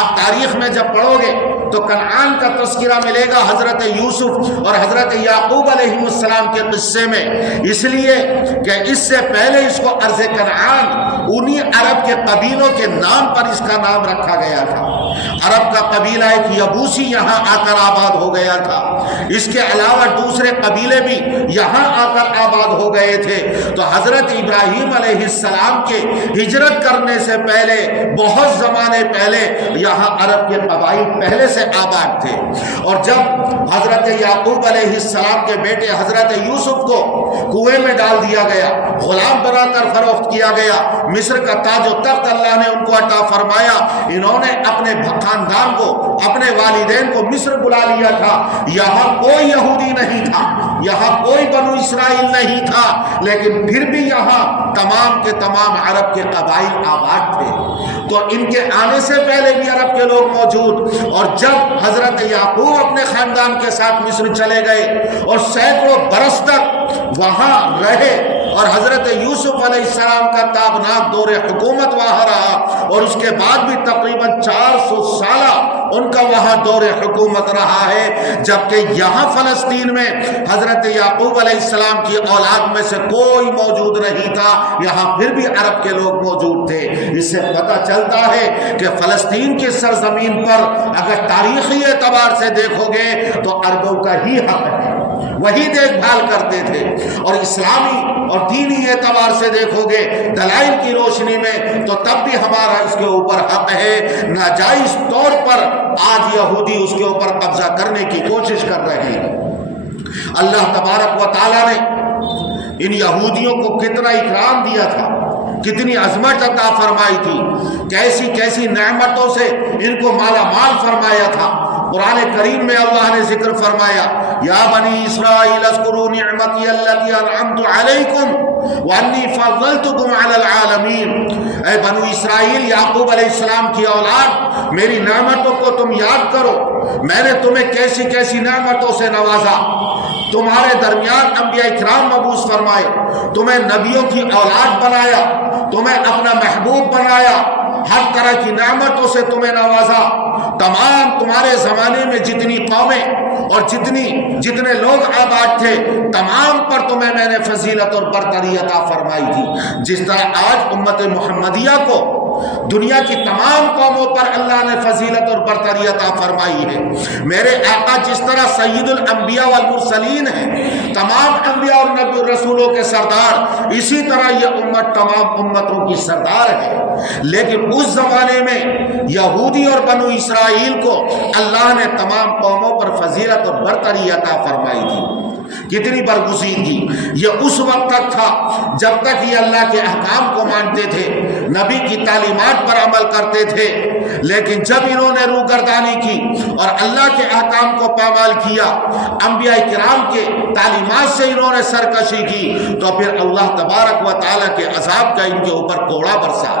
آپ تاریخ میں جب پڑھو گے تو کنعان کا تذکرہ ملے گا حضرت یوسف اور حضرت یعقوب علیہ السلام کے قصے میں، اس لیے کہ اس سے پہلے اس کو ارض کنعان انہی عرب کے قبیلوں کے نام پر اس کا نام رکھا گیا تھا۔ عرب کا قبیلہ ایک یبوسی یہاں آ کر آباد ہو گیا تھا، اس کے علاوہ دوسرے قبیلے بھی یہاں آ کر آباد ہو گئے تھے۔ تو حضرت ابراہیم علیہ السلام کے ہجرت کرنے سے پہلے بہت زمانے پہلے یہاں عرب کے قبائل پہلے سے آباد تھے، اور جب حضرت یعقوب علیہ السلام کے بیٹے حضرت یوسف کو کنویں میں ڈال دیا گیا، غلام بنا کر فروخت کیا گیا، مصر کا تاج و تخت اللہ نے ان کو عطا فرمایا، انہوں نے اپنے خاندان کو، اپنے والدین کو مصر بلا لیا تھا۔ یہاں کوئی یہودی نہیں تھا، یہاں کوئی بنو اسرائیل نہیں تھا، لیکن پھر بھی یہاں تمام کے تمام عرب کے قبائل آباد تھے۔ تو ان کے آنے سے پہلے بھی عرب کے لوگ موجود، اور جب حضرت یعقوب اپنے خاندان کے ساتھ مصر چلے گئے اور سینکڑوں برس تک وہاں رہے، اور حضرت یوسف علیہ السلام کا تابناک دور حکومت وہاں رہا، اور اس کے بعد بھی تقریباً 400 سالہ ان کا وہاں دور حکومت رہا ہے، جبکہ یہاں فلسطین میں حضرت یعقوب علیہ السلام کی اولاد میں سے کوئی موجود نہیں تھا، یہاں پھر بھی عرب کے لوگ موجود تھے۔ اس سے پتہ چلتا ہے کہ فلسطین کی سرزمین پر اگر تاریخی اعتبار سے دیکھو گے تو عربوں کا ہی حق ہے، وہی دیکھ بھال کرتے تھے، اور اسلامی اور دینی اعتبار سے دیکھو گے دلائل کی روشنی میں تو تب بھی ہمارا اس کے اوپر حق ہے۔ ناجائز طور پر آج یہودی اس کے اوپر قبضہ کرنے کی کوشش کر رہے ہیں۔ اللہ تبارک و تعالیٰ نے ان یہودیوں کو کتنا اکرام دیا تھا، کتنی عظمت عطا فرمائی تھی، کیسی کیسی نعمتوں سے ان کو مالا مال فرمایا تھا۔ قرآن کریم میں اللہ نے ذکر فرمایا، یا بنی اسرائیل اذکروا نعمتی التی انعمت علیکم وانی فضلتکم علی العالمین۔ اے بنو اسرائیل، یعقوب علیہ السلام کی اولاد، میری نعمتوں کو تم یاد کرو، میں نے تمہیں کیسی کیسی نعمتوں سے نوازا، تمہارے درمیان انبیاء کرام مبعوث فرمائے، تمہیں نبیوں کی اولاد بنایا، تمہیں اپنا محبوب بنایا، ہر طرح کی نعمتوں سے تمہیں نوازا۔ تمام تمہارے زمانے میں جتنی قومیں اور جتنے لوگ آباد تھے، تمام پر تمہیں میں نے فضیلت اور برتری عطا فرمائی تھی۔ جس طرح آج امت محمدیہ کو دنیا کی تمام قوموں پر اللہ نے فضیلت اور برتری عطا فرمائی ہے، میرے آقا جس طرح سید الانبیاء والمرسلین ہیں، تمام انبیاء اور نبی اور رسولوں کے سردار، اسی طرح یہ امت تمام امتوں کی سردار ہے۔ لیکن اس زمانے میں یہودی اور بنو اسرائیل کو اللہ نے تمام قوموں پر فضیلت اور برتری عطا فرمائی تھی۔ کتنی برگزیدگی! یہ اس وقت تک تھا جب تک یہ اللہ کے احکام کو مانتے تھے، نبی کی تعلیمات پر عمل کرتے تھے، لیکن جب انہوں نے روگردانی کی اور اللہ کے احکام کو پامال کیا، انبیاء کرام کے تعلیمات سے انہوں نے سرکشی کی، تو پھر اللہ تبارک و تعالیٰ کے عذاب کا ان کے اوپر کوڑا برسا۔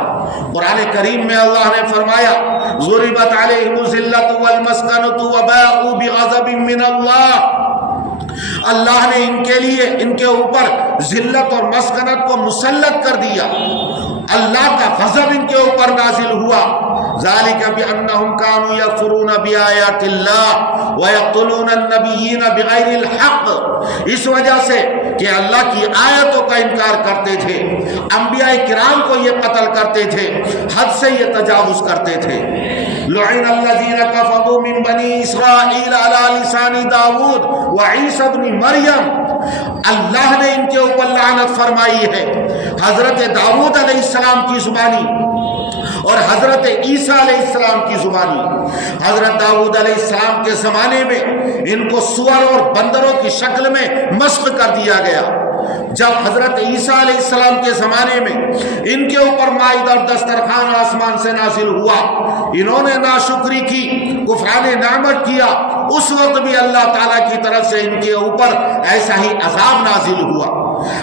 قرآن کریم میں اللہ نے فرمایا، ضربت علیہم الذلۃ والمسکنۃ وباءوا بغضب من اللہ۔ اللہ نے ان کے لیے، ان کے اوپر ذلت اور مسکنت کو مسلط کر دیا، اللہ کا غضب ان کے اوپر نازل ہوا۔ ذالک بانہم کانوا یکفرون بآیات اللہ ویقتلون النبیین بغیر الحق، اس وجہ سے کہ اللہ کی آیتوں کا انکار کرتے تھے، انبیاء کرام کو یہ قتل کرتے تھے، حد سے یہ تجاوز کرتے تھے۔ لعن الذین کفروا من بنی اسرائیل علی لسان داؤد وعیسی ابن مریم، اللہ نے ان کے اوپر لعنت فرمائی ہے حضرت داؤد علیہ السلام کی زبانی اور حضرت عیسیٰ علیہ السلام کی زبانی۔ حضرت داؤد علیہ السلام کے زمانے میں ان کو سور اور بندروں کی شکل میں مسخ کر دیا گیا۔ جب حضرت عیسیٰ علیہ السلام کے زمانے میں ان کے اوپر مائدہ اور دسترخوان آسمان سے نازل ہوا، انہوں نے ناشکری کی، کفران نعمت کیا، اس وقت بھی اللہ تعالیٰ کی طرف سے ان کے اوپر ایسا ہی عذاب نازل ہوا۔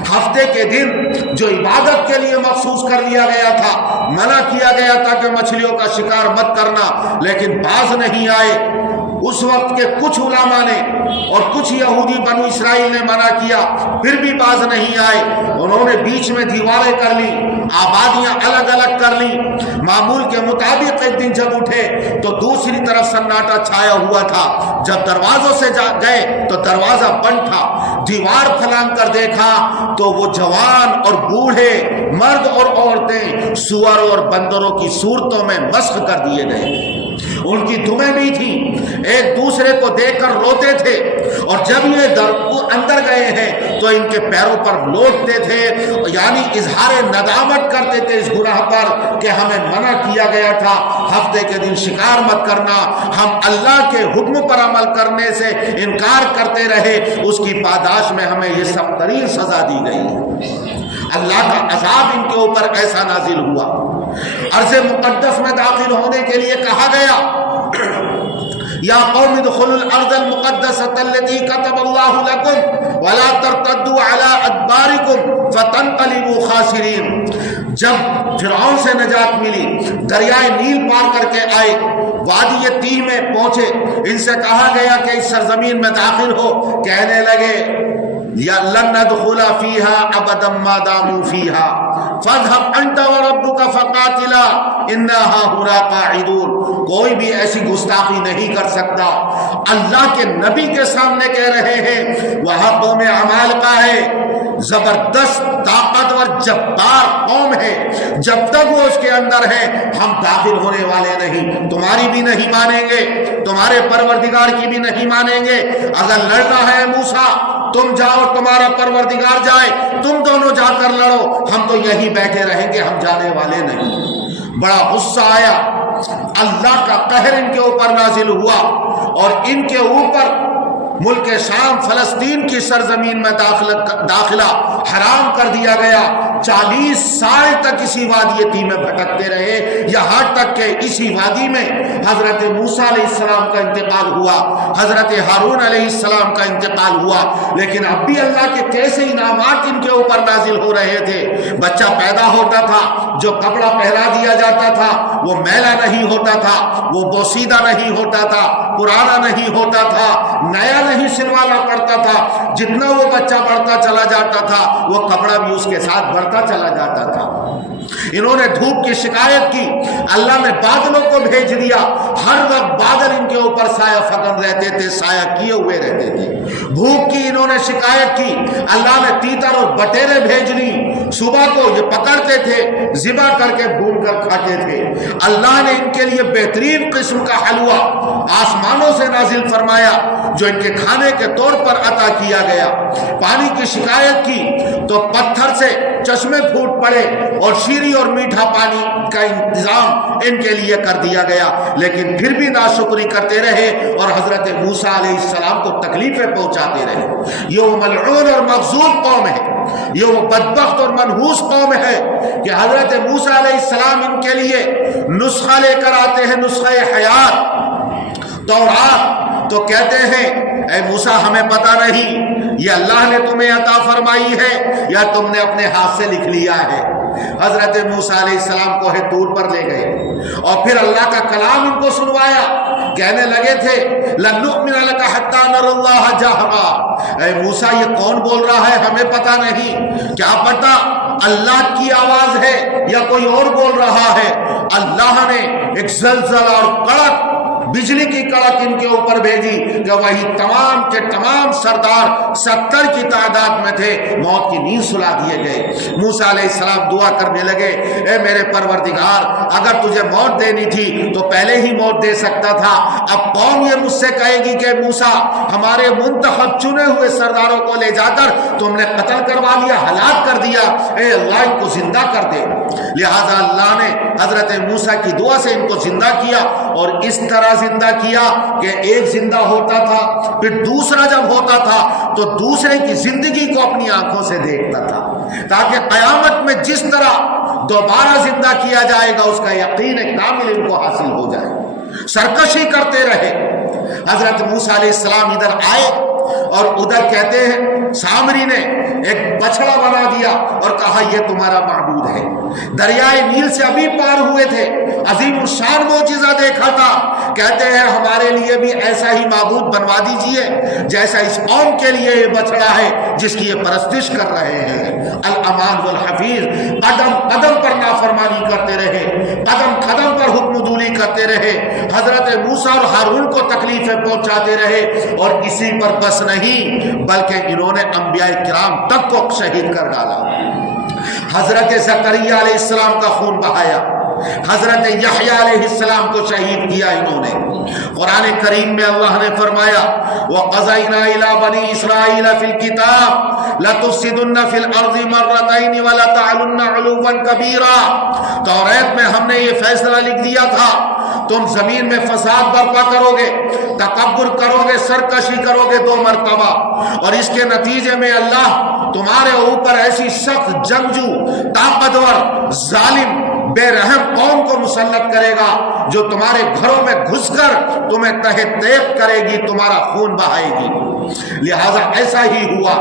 ہفتے کے دن جو عبادت کے لیے مخصوص کر لیا گیا تھا، منع کیا گیا تھا کہ مچھلیوں کا شکار مت کرنا، لیکن باز نہیں آئے۔ اس وقت کے کچھ علماء نے اور کچھ یہودی بنو اسرائیل نے منع کیا، پھر بھی باز نہیں آئے۔ انہوں نے بیچ میں دیواریں کر لی، آبادیاں الگ الگ کر لی۔ معمول کے مطابق ایک دن جب اٹھے تو دوسری طرف سناٹا چھایا ہوا تھا۔ جب دروازوں سے گئے تو دروازہ بند تھا۔ دیوار پھلانگ کر دیکھا تو وہ جوان اور بوڑھے، مرد اور عورتیں سوروں اور بندروں کی صورتوں میں مسخ کر دیے گئے۔ ان کی دمیں بھی تھیں، ایک دوسرے کو دیکھ کر روتے تھے، اور جب یہ اندر گئے ہیں تو ان کے پیروں پر لوٹتے تھے، یعنی اظہار ندامت کرتے تھے اس گناہ پر کہ ہمیں منع کیا گیا تھا ہفتے کے دن شکار مت کرنا، ہم اللہ کے حکم پر عمل کرنے سے انکار کرتے رہے، اس کی پاداش میں ہمیں یہ سخت ترین سزا دی گئی۔ اللہ کا عذاب ان کے اوپر ایسا نازل ہوا۔ ارض مقدس میں داخل ہونے کے لیے کہا گیا، یا قوم ادخلوا الارض المقدسة التي كتب الله لكم ولا ترتدوا على ادباركم فتنقلبوا خاسرين۔ جب فرعون سے نجات ملی، دریائے نیل پار کر کے آئے، وادی تیہ میں پہنچے، ان سے کہا گیا کہ اس سرزمین میں داخل ہو، کہنے لگے یا لن ندخل فيها ابدا ما داموا فيها فاذهب انت وربك فقاتلا انا هاهنا قاعدون۔ کوئی بھی ایسی گستاخی نہیں کر سکتا۔ اللہ کے نبی کے سامنے کہہ رہے ہیں وہاں قوم عمالقہ ہے، زبردست طاقتور جبار قوم ہے، جب تک وہ اس کے اندر ہے ہم داخل ہونے والے نہیں، تمہاری بھی نہیں مانیں گے، تمہارے پروردگار کی بھی نہیں مانیں گے۔ اگر لڑنا ہے موسیٰ تم جاؤ، تمہارا پروردگار جائے، تم دونوں جا کر لڑو، ہم تو یہی بیٹھے رہیں گے، ہم جانے والے نہیں۔ بڑا غصہ آیا، اللہ کا قہر ان کے اوپر نازل ہوا، اور ان کے اوپر ملک شام فلسطین کی سرزمین میں داخلہ حرام کر دیا گیا۔ 40 سال تک اسی وادی تیہ میں بھٹکتے رہے، یہاں تک کہ اسی وادی میں حضرت موسیٰ علیہ السلام کا انتقال ہوا، حضرت ہارون علیہ السلام کا انتقال ہوا، لیکن اب بھی اللہ کے کیسے انعامات ان کے اوپر نازل ہو رہے تھے۔ بچہ پیدا ہوتا تھا، جو کپڑا پہنا دیا جاتا تھا وہ میلا نہیں ہوتا تھا، وہ بوسیدہ نہیں ہوتا تھا، پرانا نہیں ہوتا تھا، نیا نہیں سلوانا پڑتا تھا۔ جتنا وہ بچہ بڑھتا چلا جاتا تھا وہ کپڑا بھی اس کے ساتھ بڑھتا چلا جاتا تھا۔ انہوں نے دھوپ کی شکایت کی، اللہ نے بادلوں کو بھیج دیا، ہر وقت بادل ان کے اوپر سایہ فکن رہتے تھے، سایہ کیے ہوئے رہتے تھے۔ بھوک کی انہوں نے شکایت کی، اللہ نے تیتر اور بٹیرے بھیج دی، صبح کو یہ پکڑتے تھے، ذبح کر کے بھون کر کھاتے تھے۔ اللہ نے ان کے لیے بہترین قسم کا حلوہ آسمانوں سے نازل فرمایا جو ان کے کھانے کے طور پر عطا کیا گیا۔ پانی کی شکایت کی تو پتھر سے چشمے پھوٹ پڑے اور شیریں اور میٹھا پانی کا انتظام ان کے لیے کر دیا گیا، لیکن پھر بھی ناشکری کرتے رہے اور حضرت موسیٰ علیہ السلام کو تکلیفیں پہنچاتے رہے۔ یہ وہ ملعون اور مغضوب قوم ہے، یہ وہ بدبخت اور منحوس قوم ہے کہ حضرت موسیٰ علیہ السلام ان کے لیے نسخہ لے کر آتے ہیں، نسخہ حیات تورات، تو کہتے ہیں اے موسیٰ ہمیں پتہ نہیں یہ اللہ نے تمہیں عطا فرمائی ہے یا تم نے اپنے ہاتھ سے لکھ لیا ہے۔ حضرت موسیٰ علیہ السلام کو طور پر لے گئے اور پھر اللہ کا کلام ان کو سنوایا، کہنے لگے تھے لن نؤمن لک حتی نری اللہ جہرا۔ اے موسیٰ یہ کون بول رہا ہے ہمیں پتہ نہیں، کیا پتہ اللہ کی آواز ہے یا کوئی اور بول رہا ہے۔ اللہ نے ایک زلزلہ اور کڑک بجلی کی کڑک ان کے اوپر بھیجی کہ وہی تمام کے تمام سردار 70 کی تعداد میں تھے، موت کی نیند سلا دیے گئے۔ موسیٰ علیہ السلام دعا کرنے لگے اے میرے پروردگار اگر تجھے موت دینی تھی تو پہلے ہی موت دے سکتا تھا۔ اب قوم یہ مجھ سے کہے گی کہ موسیٰ ہمارے منتخب چنے ہوئے سرداروں کو لے جا کر تم نے قتل کروا لیا، ہلاک کر دیا، اے اللہ ان کو زندہ کر دے۔ لہذا اللہ نے حضرت موسیٰ کی دعا سے ان کو زندہ کیا، اور اس طرح زندہ کیا کہ ایک زندہ ہوتا تھا پھر دوسرا جب ہوتا تھا تو دوسرے کی زندگی کو اپنی آنکھوں سے دیکھتا تھا، تاکہ قیامت میں جس طرح دوبارہ زندہ کیا جائے گا اس کا یقین کامل ان کو حاصل ہو جائے۔ سرکشی کرتے رہے۔ حضرت موسیٰ علیہ السلام ادھر آئے اور ادھر کہتے ہیں سامری نے ایک بچڑا بنا دیا اور کہا یہ تمہارا معبود ہے. دریائے نیل سے ابھی پار ہوئے تھے, عظیم الشان معجزہ دیکھا تھا. کہتے ہیں ہمارے لیے بھی ایسا ہی معبود بنوا دیجئے جیسا اس قوم کے لیے یہ بچڑا ہے جس کی یہ پرستش کر رہے ہیں. الامان والحفیظ قدم قدم پر نافرمانی کرتے رہے, قدم قدم پر حکم دولی کرتے رہے, حضرت موسیٰ اور ہارون کو تکلیفیں پہنچاتے رہے, اور اسی پر بس نہیں بلکہ انہوں نے انبیاء کرام تک کو شہید کر ڈالا. حضرت زکریا علیہ السلام کا خون بہایا, حضرت یحییٰ علیہ السلام کو شہید کیا انہوں نے. قرآن کریم میں اللہ نے فرمایا وَقَضَيْنَا إِلَىٰ بَنِي إِسْرَائِيلَ فِي الْكِتَابِ لَتُفْسِدُنَّ فِي الْأَرْضِ مَرَّتَيْنِ وَلَتَعْلُنَّ عُلُوًّا كَبِيرًا. توریت میں ہم نے یہ فیصلہ لکھ دیا تھا تم زمین میں فساد برپا کرو گے, تکبر کرو گے, سرکشی کرو گے 2 مرتبہ, اور اس کے نتیجے میں اللہ تمہارے اوپر ایسی سخت جنگجو, طاقتور, ظالم, بے رحم قوم کو مسلط کرے گا جو تمہارے گھروں میں گھس کر تمہیں تہہ تیپ کرے گی, تمہارا خون بہائے گی. لہذا ایسا ہی ہوا.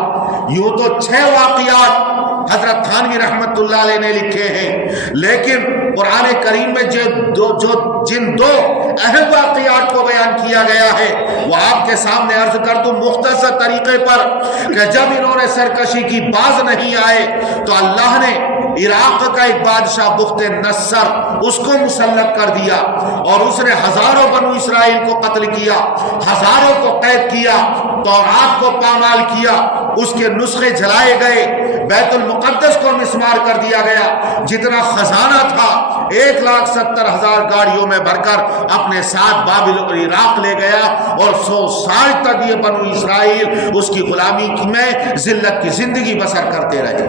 یوں تو 6 واقعات حضرت تھانوی رحمت اللہ علیہ نے لکھے ہیں, لیکن قرآن کریم میں جن 2 اہم واقعات کو بیان کیا گیا ہے وہ آپ کے سامنے عرض کر دوں مختصر طریقے پر کہ جب انہوں نے سرکشی کی باز نہیں آئے تو اللہ نے عراق کا ایک بادشاہ بخت نصر اس کو مسلط کر دیا, اور اس نے ہزاروں بنو اسرائیل کو قتل کیا, ہزاروں کو قید کیا, تورات کو پامال کیا, اس کے نسخے جلائے گئے, بیت المقدس کو مسمار کر دیا گیا, جتنا خزانہ تھا 1,70,000 گاڑیوں میں بھر کر اپنے ساتھ بابل اور عراق لے گیا, اور 100 سال تک یہ بنو اسرائیل اس کی غلامی میں ذلت کی زندگی بسر کرتے رہے.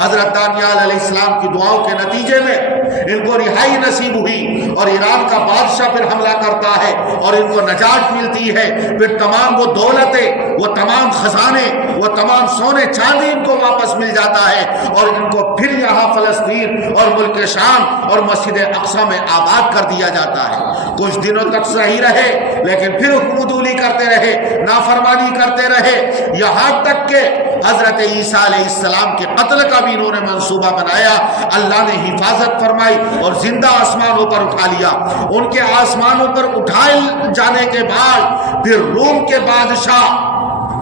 حضرت دانیال علیہ السلام کی دعاؤں کے نتیجے میں ان کو رہائی نصیب ہوئی, اور ایران کا بادشاہ پھر حملہ کرتا ہے اور ان کو نجات ملتی ہے. پھر تمام وہ دولتیں, وہ تمام خزانے, وہ تمام سونے چاندی ان کو واپس مل جاتا ہے, اور ان کو پھر یہاں فلسطین اور ملک شام اور مسجد اقصی میں آباد کر دیا جاتا ہے. کچھ دنوں تک صحیح رہے, لیکن پھر حکم دولی کرتے رہے, نافرمانی کرتے رہے, یہاں تک کہ حضرت عیسیٰ علیہ السلام کے قتل کا بھی انہوں نے منصوبہ بنایا. اللہ نے حفاظت فرمائی اور زندہ آسمانوں پر اٹھا لیا. ان کے آسمانوں پر اٹھائے جانے کے بعد پھر روم کے بادشاہ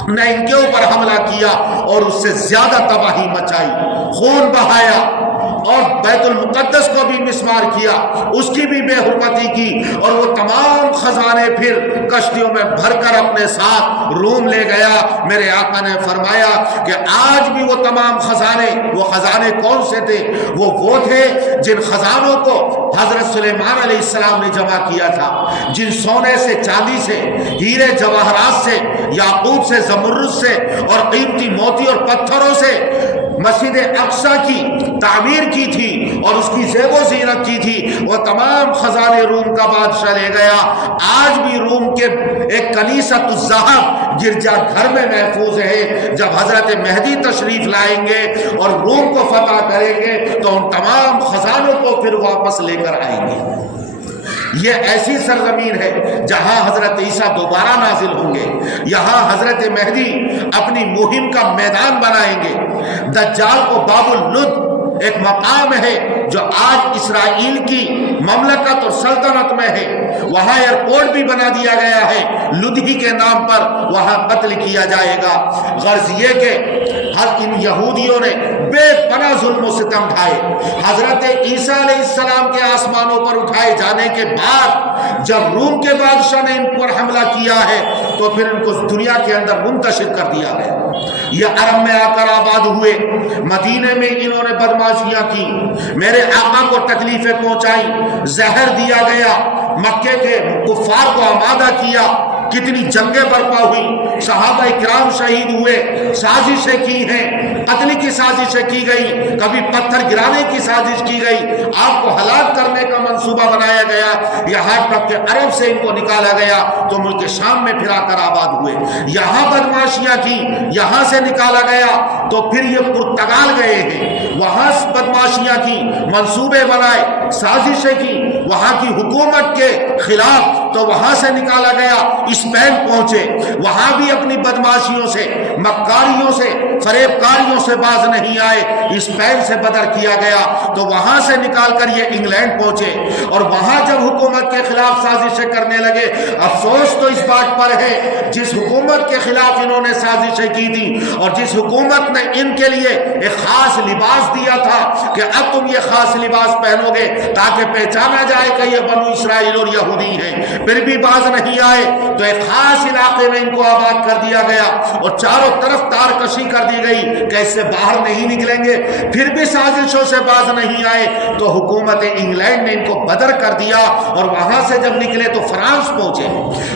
نے ان کے اوپر حملہ کیا اور اس سے زیادہ تباہی مچائی, خون بہایا, اور بیت المقدس کو بھی مسمار کیا, اس کی بھی بے حرمتی کی, اور وہ تمام خزانے پھر کشتیوں میں بھر کر اپنے ساتھ روم لے گیا. میرے آقا نے فرمایا کہ آج بھی وہ تمام خزانے, وہ خزانے کون سے تھے؟ وہ تھے جن خزانوں کو حضرت سلیمان علیہ السلام نے جمع کیا تھا, جن سونے سے, چاندی سے, ہیرے جواہرات سے, یاقوت سے, زمرد سے اور قیمتی موتی اور پتھروں سے مسجد اقصی کی تعمیر کی تھی اور اس کی زیب و زینت کی تھی. وہ تمام خزانے روم کا بادشاہ لے گیا. آج بھی روم کے ایک کنیسۃ الذہب گرجا گھر میں محفوظ ہے. جب حضرت مہدی تشریف لائیں گے اور روم کو فتح کریں گے تو ان تمام خزانوں کو پھر واپس لے کر آئیں گے. یہ ایسی سرزمین ہے جہاں حضرت عیسیٰ دوبارہ نازل ہوں گے. یہاں حضرت مہدی اپنی مہم کا میدان بنائیں گے. دجال کو باب اللد ایک مقام ہے جو آج اسرائیل کی مملکت اور سلطنت میں ہے. وہاں ایئرپورٹ بھی بنا دیا گیا ہے, لدھی کے نام پر وہاں قتل کیا جائے گا. غرض یہ کہ ان یہودیوں نے بے پناہ ظلم و ستم ڈھائے. حضرت عیسیٰ علیہ السلام کے آسمانوں پر اٹھائے جانے کے بعد جب روم کے بادشاہ نے ان پر حملہ کیا ہے تو پھر ان کو دنیا کے اندر منتشر کر دیا گیا. یہ عرب میں آ کر آباد ہوئے, مدینے میں انہوں نے بدماشیاں کی, میرے آقا کو تکلیفیں پہنچائیں, زہر دیا گیا, مکے کے کفار کو آمادہ کیا, کتنی جنگیں برپا ہوئی, صحابہ کرام شہید ہوئے, سازشیں کی ہیں, قتل کی سازشیں کی گئی, کبھی پتھر گرانے کی سازش کی گئی, آپ کو ہلاک کرنے کا منصوبہ بنایا گیا. یہاں تک کہ عرب سے ان کو نکالا گیا تو ملک شام میں پھر آ کر آباد ہوئے. یہاں بدماشیاں کی, یہاں سے نکالا گیا تو پھر یہ پرتگال گئے ہیں, وہاں بدماشیاں کی, منصوبے بنائے, سازشیں کی, وہاں کی حکومت کے خلاف تو وہاں سے نکالا گیا، اسپین پہنچے، وہاں بھی اپنی بدماشیوں سے، مکاریوں سے، فریب کاریوں سے باز نہیں آئے، اسپین سے بدر کیا گیا، تو وہاں سے نکال کر یہ انگلینڈ پہنچے، اور وہاں جب حکومت کے خلاف سازشیں کرنے لگے، افسوس تو اس بات پر ہے جس حکومت کے خلاف انہوں نے سازشیں کی تھی اور جس حکومت نے ان کے لیے ایک خاص لباس دیا تھا کہ اب تم یہ خاص لباس پہنو گے تاکہ پہچانا جائے کہ یہ بنو اسرائیل اور یہودی ہیں، پھر بھی باز نہیں آئے، تو ایک خاص علاقے میں ان کو آباد کر دیا گیا اور چاروں طرف تار کشی کر دی گئی کہ اس سے باہر نہیں نکلیں گے، پھر بھی سازشوں سے باز نہیں آئے، تو حکومت انگلینڈ نے ان کو بدر کر دیا، اور وہاں سے جب نکلے تو فرانس پہنچے،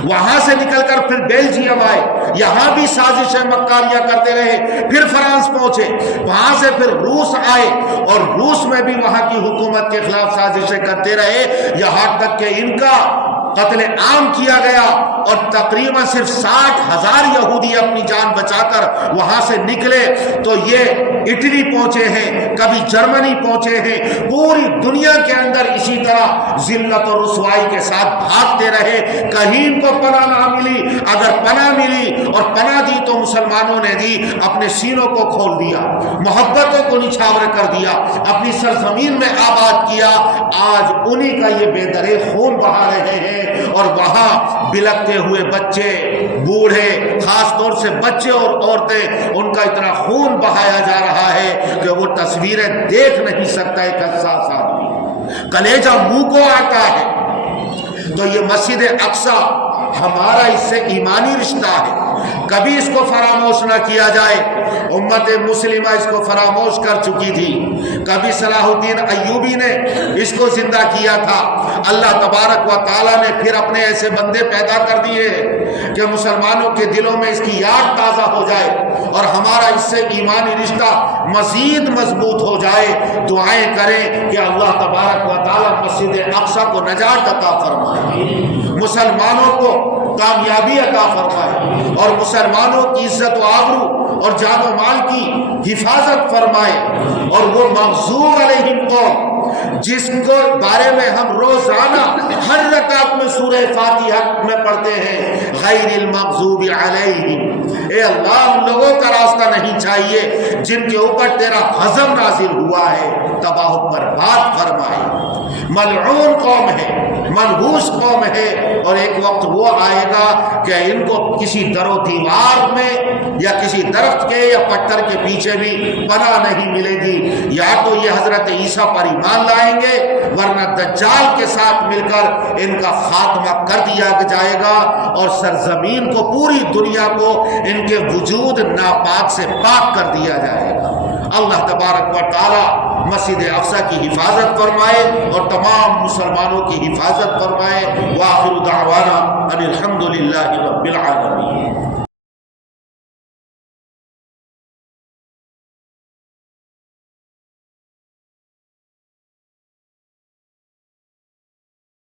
وہاں سے نکل کر پھر بیلجیم آئے، یہاں بھی سازشیں مکاریاں کرتے رہے، پھر فرانس پہنچے، وہاں سے پھر روس آئے، اور روس میں بھی وہاں کی حکومت کے خلاف سازشیں کرتے رہے، یہاں تک کہ ان کا قتل عام کیا گیا، اور تقریباً صرف 60,000 یہودی اپنی جان بچا کر وہاں سے نکلے، تو یہ اٹلی پہنچے ہیں، کبھی جرمنی پہنچے ہیں، پوری دنیا کے اندر اسی طرح ذلت اور رسوائی کے ساتھ بھاگتے رہے، کہیں ان کو پناہ نہ ملی، اگر پناہ ملی اور پناہ دی تو مسلمانوں نے دی، اپنے سینوں کو کھول دیا، محبتوں کو نچھاور کر دیا، اپنی سرزمین میں آباد کیا، آج انہی کا یہ بے درے خون بہا رہے ہیں، اور وہاں بلکتے ہوئے بچے، بوڑھے، خاص طور سے بچے اور عورتیں، ان کا اتنا خون بہایا جا رہا ہے کہ وہ تصویریں دیکھ نہیں سکتا ایک حساس آدمی، کلیجہ منہ کو آتا ہے۔ تو یہ مسجد اقصی ہمارا اس سے ایمانی رشتہ ہے، کبھی اس کو فراموش نہ کیا جائے، امت مسلمہ اس کو فراموش کر چکی تھی، کبھی صلاح الدین ایوبی نے اس کو زندہ کیا تھا، اللہ تبارک و تعالیٰ نے پھر اپنے ایسے بندے پیدا کر دیے کہ مسلمانوں کے دلوں میں اس کی یاد تازہ ہو جائے اور ہمارا اس سے ایمانی رشتہ مزید مضبوط ہو جائے۔ دعائیں کریں کہ اللہ تبارک و تعالیٰ مسجد اقصی کو نجات عطا فرمائے، مسلمانوں کو کامیابی عطا فرمائے، اور مسلمانوں کی عزت و آبرو اور جان و مال کی حفاظت فرمائے، اور وہ مغضوب علیہم قوم جس کو بارے میں ہم روزانہ ہر رکعت میں سورہ فاتحہ میں پڑھتے ہیں، غیر المغضوب علیہم، اے اللہ ان لوگوں کا راستہ نہیں چاہیے جن کے اوپر تیرا غضب نازل ہوا ہے، تباہ و برباد فرمائے، ملعون قوم ہے، منحوس قوم ہے، اور ایک وقت وہ آئے گا کہ ان کو کسی در و دیوار میں یا کسی درخت کے یا پتھر کے پیچھے بھی پناہ نہیں ملے گی، یا تو یہ حضرت عیسیٰ پر ایمان لائیں گے ورنہ دجال کے ساتھ مل کر ان کا خاتمہ کر دیا جائے گا، اور سرزمین کو، پوری دنیا کو ان کے وجود ناپاک سے پاک کر دیا جائے گا۔ اللہ تبارک و تعالی مسجد اقصی کی حفاظت فرمائے اور تمام مسلمانوں کی حفاظت فرمائے۔ وآخر دعوانا ان الحمد للہ رب العالمین۔